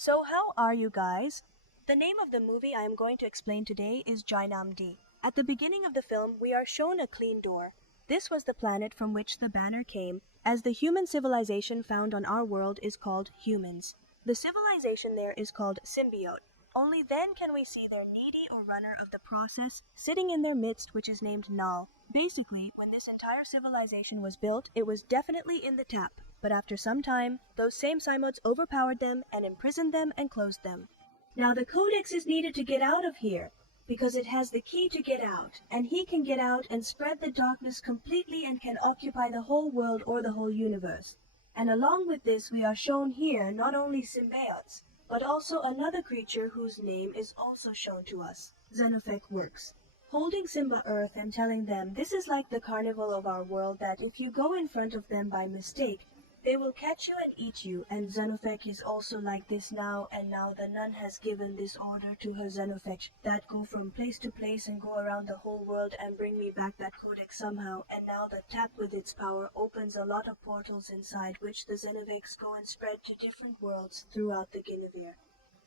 So how are you guys? The name of the movie I am going to explain today is Jainamdi. At the beginning of the film, we are shown a clean door. This was the planet from which the banner came, as the human civilization found on our world is called humans. The civilization there is called symbiote. Only then can we see their needy or runner of the process sitting in their midst, which is named Null. Basically, when this entire civilization was built, it was definitely in the tap. But after some time, those same symbiotes overpowered them and imprisoned them and closed them. Now the Codex is needed to get out of here, because it has the key to get out, and he can get out and spread the darkness completely and can occupy the whole world or the whole universe. And along with this, we are shown here not only symbiotes, but also another creature whose name is also shown to us. Xenofek works, holding Simba Earth and telling them this is like the carnival of our world, that if you go in front of them by mistake, they will catch you and eat you, and Xenofek is also like this now, and now the nun has given this order to her Xenofek that go from place to place and go around the whole world and bring me back that codex somehow, and now the tap with its power opens a lot of portals inside which the Xenofeks go and spread to different worlds throughout the Guinevere.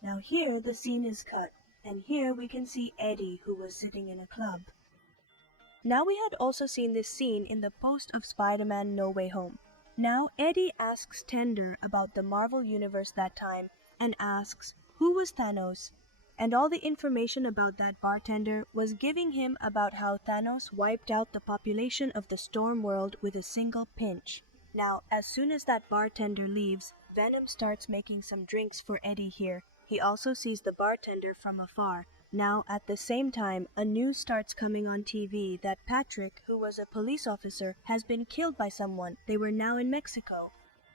Now here the scene is cut, and here we can see Eddie, who was sitting in a club. Now we had also seen this scene in the post of Spider-Man No Way Home. Now Eddie asks Tender about the Marvel Universe that time and asks who was Thanos, and all the information about that bartender was giving him about how Thanos wiped out the population of the Storm World with a single pinch. Now as soon as that bartender leaves, Venom starts making some drinks for Eddie here. He also sees the bartender from afar. Now, at the same time, a news starts coming on TV that Patrick, who was a police officer, has been killed by someone. They were now in Mexico.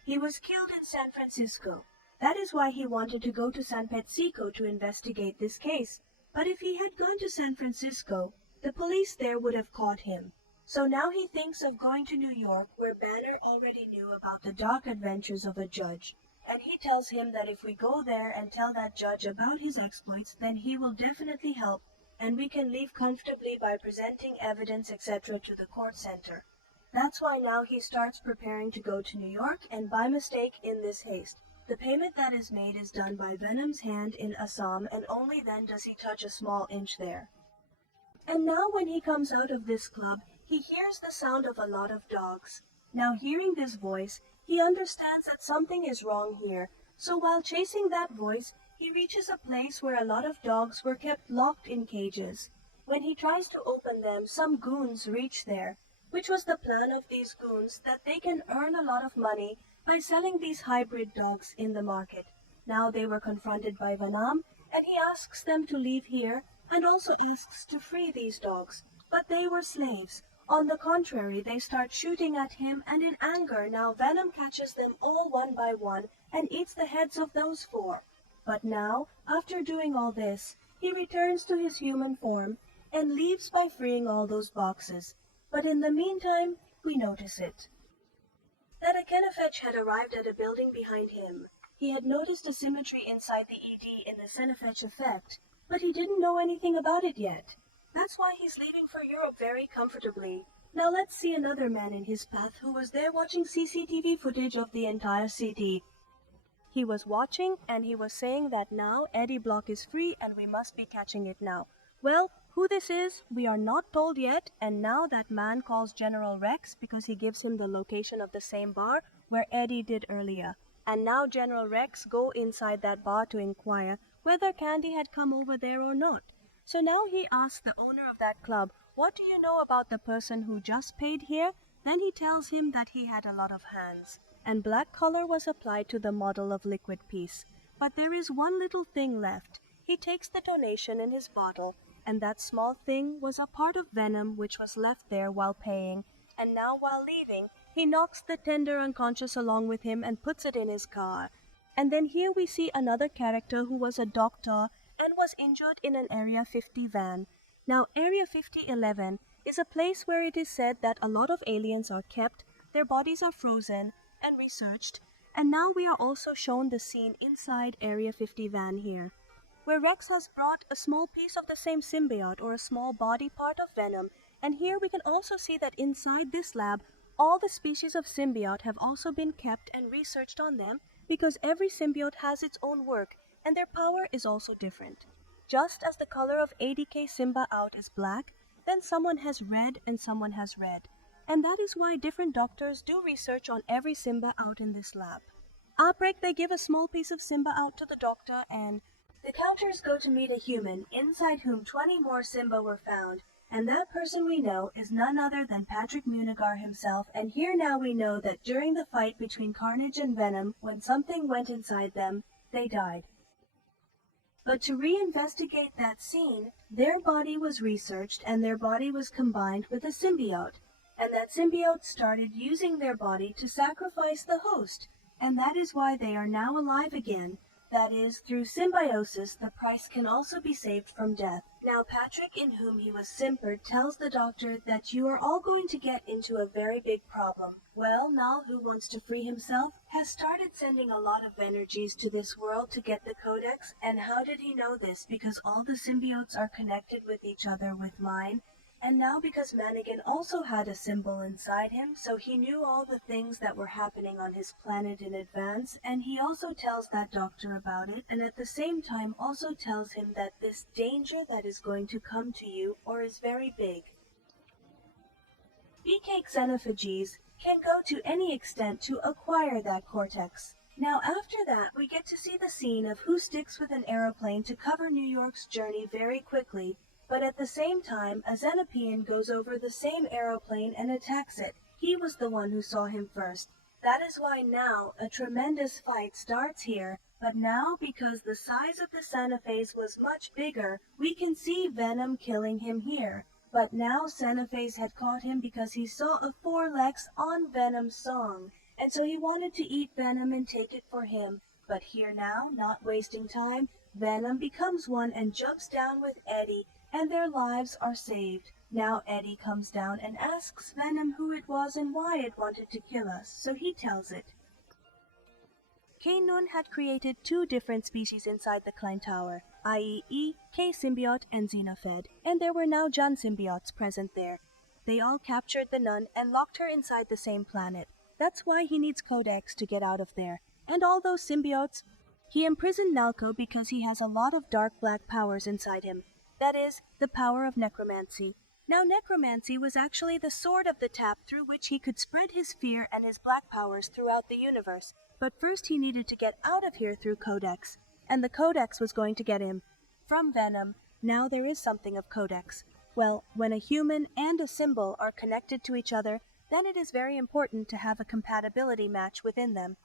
He was killed in San Francisco. That is why he wanted to go to San Petsiko to investigate this case. But if he had gone to San Francisco, the police there would have caught him. So now he thinks of going to New York, where Banner already knew about the dark adventures of a judge. And he tells him that if we go there and tell that judge about his exploits, then he will definitely help, and we can leave comfortably by presenting evidence etc. to the court center. That's why now he starts preparing to go to New York, and by mistake in this haste. The payment that is made is done by Venom's hand in Assam, and only then does he touch a small inch there. And now when he comes out of this club, he hears the sound of a lot of dogs. Now hearing this voice, he understands that something is wrong here, so while chasing that voice, he reaches a place where a lot of dogs were kept locked in cages. When he tries to open them, some goons reach there, which was the plan of these goons, that they can earn a lot of money by selling these hybrid dogs in the market. Now they were confronted by Venom, and he asks them to leave here, and also asks to free these dogs, but they were slaves. On the contrary, they start shooting at him, and in anger now Venom catches them all one by one and eats the heads of those 4. But now, after doing all this, he returns to his human form and leaves by freeing all those boxes. But in the meantime, we notice it. That a Kenefetch had arrived at a building behind him. He had noticed a symmetry inside the ED in the Senefetch effect, but he didn't know anything about it yet. That's why he's leaving for Europe very comfortably. Now let's see another man in his path who was there watching CCTV footage of the entire city. He was watching and he was saying that now Eddie Block is free and we must be catching it now. Well, who this is, we are not told yet, and now that man calls General Rex because he gives him the location of the same bar where Eddie did earlier. And now General Rex go inside that bar to inquire whether Candy had come over there or not. So now he asks the owner of that club, what do you know about the person who just paid here? Then he tells him that he had a lot of hands, and black color was applied to the model of liquid piece. But there is one little thing left. He takes the donation in his bottle, and that small thing was a part of Venom which was left there while paying, and now while leaving, he knocks the tender unconscious along with him and puts it in his car. And then here we see another character who was a doctor and was injured in an Area 50 van. Now, Area 5011 is a place where it is said that a lot of aliens are kept, their bodies are frozen and researched, and now we are also shown the scene inside Area 50 van here, where Rex has brought a small piece of the same symbiote or a small body part of Venom, and here we can also see that inside this lab, all the species of symbiote have also been kept and researched on them, because every symbiote has its own work, and their power is also different. Just as the color of ADK Simba out is black, then someone has red and someone has red. And that is why different doctors do research on every Simba out in this lab. Outbreak, they give a small piece of Simba out to the doctor, and the counters go to meet a human, inside whom 20 more Simba were found. And that person we know is none other than Patrick Munigar himself, and here now we know that during the fight between Carnage and Venom, when something went inside them, they died. But to reinvestigate that scene, their body was researched and their body was combined with a symbiote. And that symbiote started using their body to sacrifice the host. And that is why they are now alive again. That is, through symbiosis, the price can also be saved from death. Now Patrick, in whom he was simpered, tells the doctor that you are all going to get into a very big problem. Well, Nal, who wants to free himself, has started sending a lot of energies to this world to get the codex. And how did he know this? Because all the symbiotes are connected with each other with mine. And now because Manigan also had a symbol inside him, so he knew all the things that were happening on his planet in advance, and he also tells that doctor about it, and at the same time also tells him that this danger that is going to come to you or is very big. BK Xenophages can go to any extent to acquire that cortex. Now after that, we get to see the scene of who sticks with an aeroplane to cover New York's journey very quickly. But at the same time, a Xenopian goes over the same aeroplane and attacks it. He was the one who saw him first. That is why now a tremendous fight starts here, but now because the size of the Xenophase was much bigger, we can see Venom killing him here. But now Xenophase had caught him because he saw a Forlex on Venom's song, and so he wanted to eat Venom and take it for him. But here now, not wasting time, Venom becomes one and jumps down with Eddie, and their lives are saved. Now Eddie comes down and asks Venom who it was and why it wanted to kill us, so he tells it. K-Nun had created 2 different species inside the Klein Tower, i.e. K-Symbiote and Xenophed, and there were now Jan symbiotes present there. They all captured the nun and locked her inside the same planet. That's why he needs Codex to get out of there. And all those symbiotes, he imprisoned Nalco because he has a lot of dark black powers inside him. That is, the power of necromancy. Now necromancy was actually the sword of the tap through which he could spread his fear and his black powers throughout the universe. But first he needed to get out of here through Codex. And the Codex was going to get him from Venom. Now there is something of Codex. Well, when a human and a symbol are connected to each other, then it is very important to have a compatibility match within them.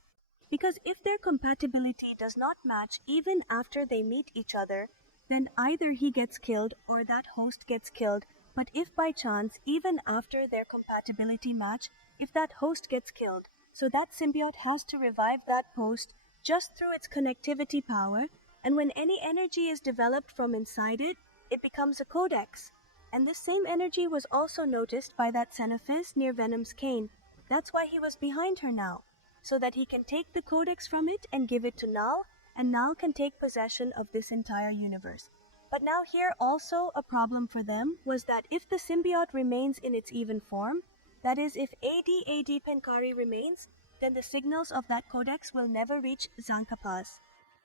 Because if their compatibility does not match even after they meet each other, then either he gets killed or that host gets killed. But if by chance, even after their compatibility match, if that host gets killed, so that symbiote has to revive that host just through its connectivity power, and when any energy is developed from inside it, it becomes a codex. And this same energy was also noticed by that Xenophis near Venom's cane. That's why he was behind her now, so that he can take the codex from it and give it to Nal, and Nal can take possession of this entire universe. But now here also a problem for them was that if the symbiote remains in its even form, that is if AD Penkari remains, then the signals of that codex will never reach Zankapaz.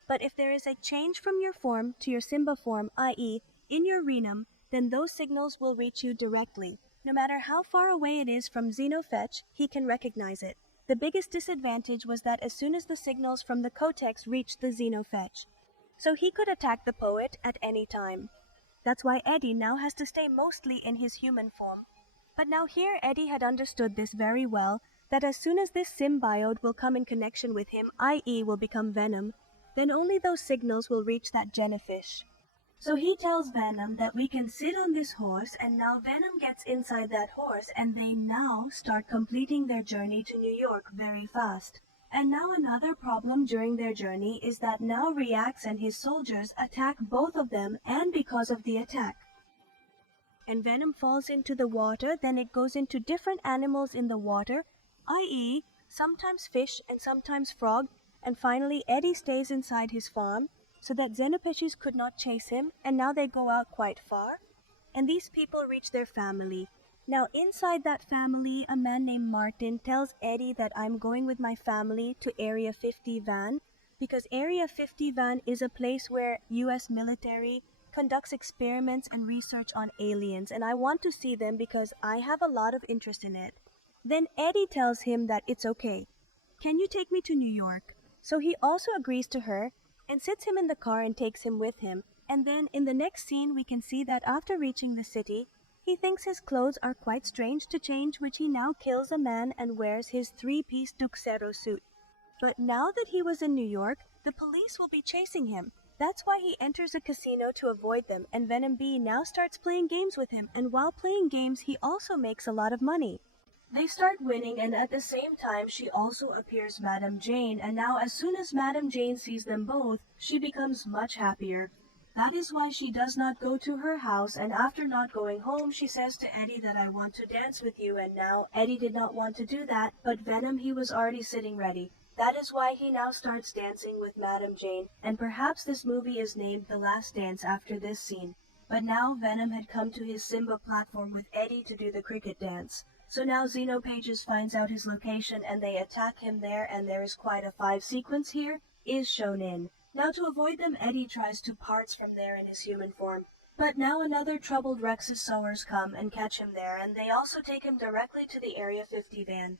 But if there is a change from your form to your Simba form, i.e. in your Renum, then those signals will reach you directly. No matter how far away it is from Xenofetch, he can recognize it. The biggest disadvantage was that as soon as the signals from the codex reached the Xenofetch, so he could attack the poet at any time. That's why Eddie now has to stay mostly in his human form. But now here Eddie had understood this very well, that as soon as this symbiote will come in connection with him, i.e. will become Venom, then only those signals will reach that Jennifish. So he tells Venom that we can sit on this horse, and now Venom gets inside that horse, and they now start completing their journey to New York very fast. And now another problem during their journey is that now Reax and his soldiers attack both of them, and because of the attack, and Venom falls into the water, then it goes into different animals in the water, i.e. sometimes fish and sometimes frog, and finally Eddie stays inside his farm, so that Xenopeshis could not chase him, and now they go out quite far, and these people reach their family. Now inside that family, a man named Martin tells Eddie that I'm going with my family to Area 50 van, because Area 51 is a place where US military conducts experiments and research on aliens, and I want to see them because I have a lot of interest in it. Then Eddie tells him that it's okay. Can you take me to New York? So he also agrees to her and sits him in the car and takes him with him. And then in the next scene we can see that after reaching the city, he thinks his clothes are quite strange to change, which he now kills a man and wears his three-piece tuxedo suit. But now that he was in New York, the police will be chasing him. That's why he enters a casino to avoid them, and Venom B now starts playing games with him, and while playing games he also makes a lot of money. They start winning, and at the same time she also appears Madame Jane, and now as soon as Madame Jane sees them both, she becomes much happier. That is why she does not go to her house, and after not going home, she says to Eddie that I want to dance with you, and now Eddie did not want to do that, but Venom, he was already sitting ready. That is why he now starts dancing with Madame Jane, and perhaps this movie is named The Last Dance after this scene. But now Venom had come to his Simba platform with Eddie to do the cricket dance. So now Xenopages finds out his location and they attack him there, and there is quite a fight sequence here, is shown in. Now to avoid them, Eddie tries to parts from there in his human form. But now another troubled Rex's sowers come and catch him there, and they also take him directly to the Area 50 van.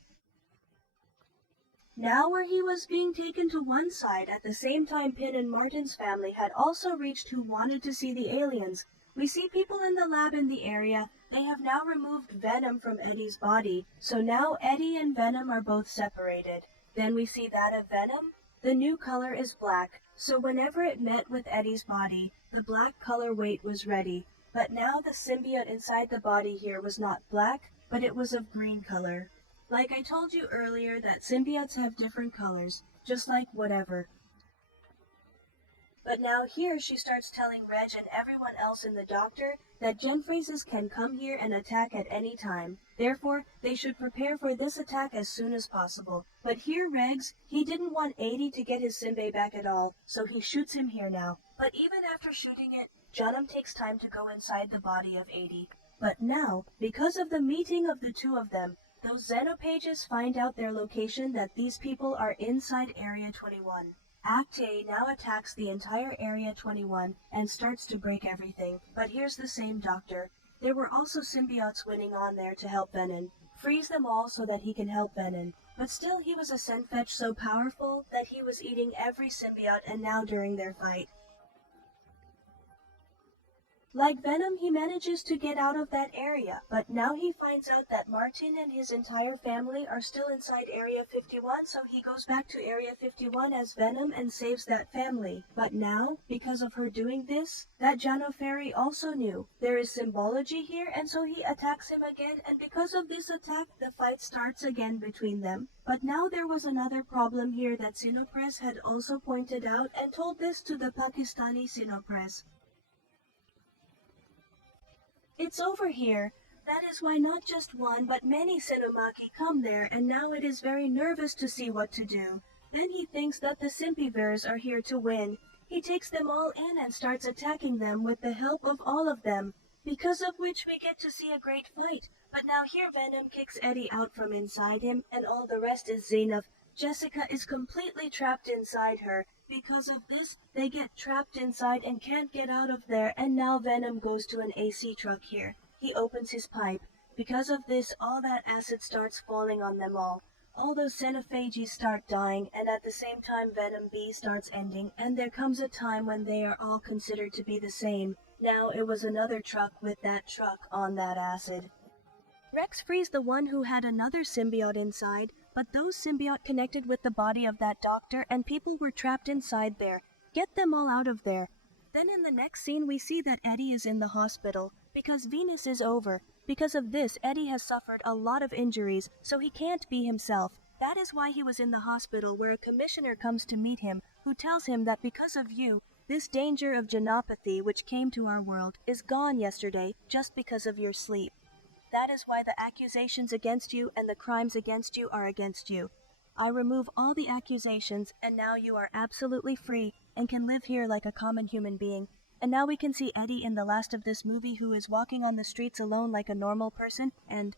Now where he was being taken to one side, at the same time Pin and Martin's family had also reached who wanted to see the aliens. We see people in the lab in the area. They have now removed Venom from Eddie's body, so now Eddie and Venom are both separated. Then we see that of Venom. The new color is black, so whenever it met with Eddie's body, the black color weight was ready. But now the symbiote inside the body here was not black, but it was of green color. Like I told you earlier that symbiotes have different colors, just like whatever. But now here she starts telling Reg and everyone else in the doctor that Genphrases can come here and attack at any time. Therefore, they should prepare for this attack as soon as possible. But here Regs, he didn't want 80 to get his Simbe back at all, so he shoots him here now. But even after shooting it, Junum takes time to go inside the body of 80. But now, because of the meeting of the two of them, those Xenopages find out their location, that these people are inside Area 21. Act A now attacks the entire Area 21 and starts to break everything. But here's the same doctor. There were also symbiotes winning on there to help Venom. Freeze them all so that he can help Venom. But still he was a Senfetch so powerful that he was eating every symbiote, and now during their fight, like Venom, he manages to get out of that area, but now he finds out that Martin and his entire family are still inside Area 51, so he goes back to Area 51 as Venom and saves that family. But now, because of her doing this, that Jano Fairy also knew there is symbology here, and so he attacks him again, and because of this attack, the fight starts again between them. But now there was another problem here that Sinopress had also pointed out and told this to the Pakistani Sinopress. It's over here. That is why not just one, but many Sinomaki come there, and now it is very nervous to see what to do. Then he thinks that the Simpivers are here to win. He takes them all in and starts attacking them with the help of all of them, because of which we get to see a great fight. But now here Venom kicks Eddie out from inside him, and all the rest is Zenith. Jessica is completely trapped inside her. Because of this, they get trapped inside and can't get out of there, and now Venom goes to an AC truck here. He opens his pipe. Because of this, all that acid starts falling on them all. All those Xenophages start dying, and at the same time Venom B starts ending, and there comes a time when they are all considered to be the same. Now it was another truck with that truck on that acid. Rex frees the one who had another symbiote inside, but those symbiote connected with the body of that doctor, and people were trapped inside there. Get them all out of there. Then in the next scene we see that Eddie is in the hospital, because Venus is over. Because of this, Eddie has suffered a lot of injuries, so he can't be himself. That is why he was in the hospital, where a commissioner comes to meet him, who tells him that because of you, this danger of genopathy which came to our world is gone yesterday, just because of your sleep. That is why the accusations against you and the crimes against you are against you. I remove all the accusations, and now you are absolutely free and can live here like a common human being. And now we can see Eddie in the last of this movie, who is walking on the streets alone like a normal person, and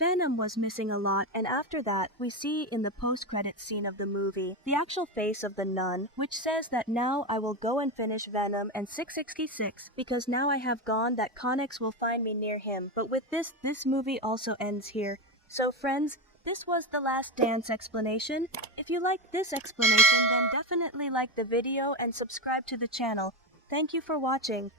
Venom was missing a lot, and after that, we see in the post-credits scene of the movie, the actual face of the nun, which says that now I will go and finish Venom and 666, because now I have gone that Connex will find me near him. But with this movie also ends here. So friends, this was the Last Dance explanation. If you liked this explanation, then definitely like the video and subscribe to the channel. Thank you for watching.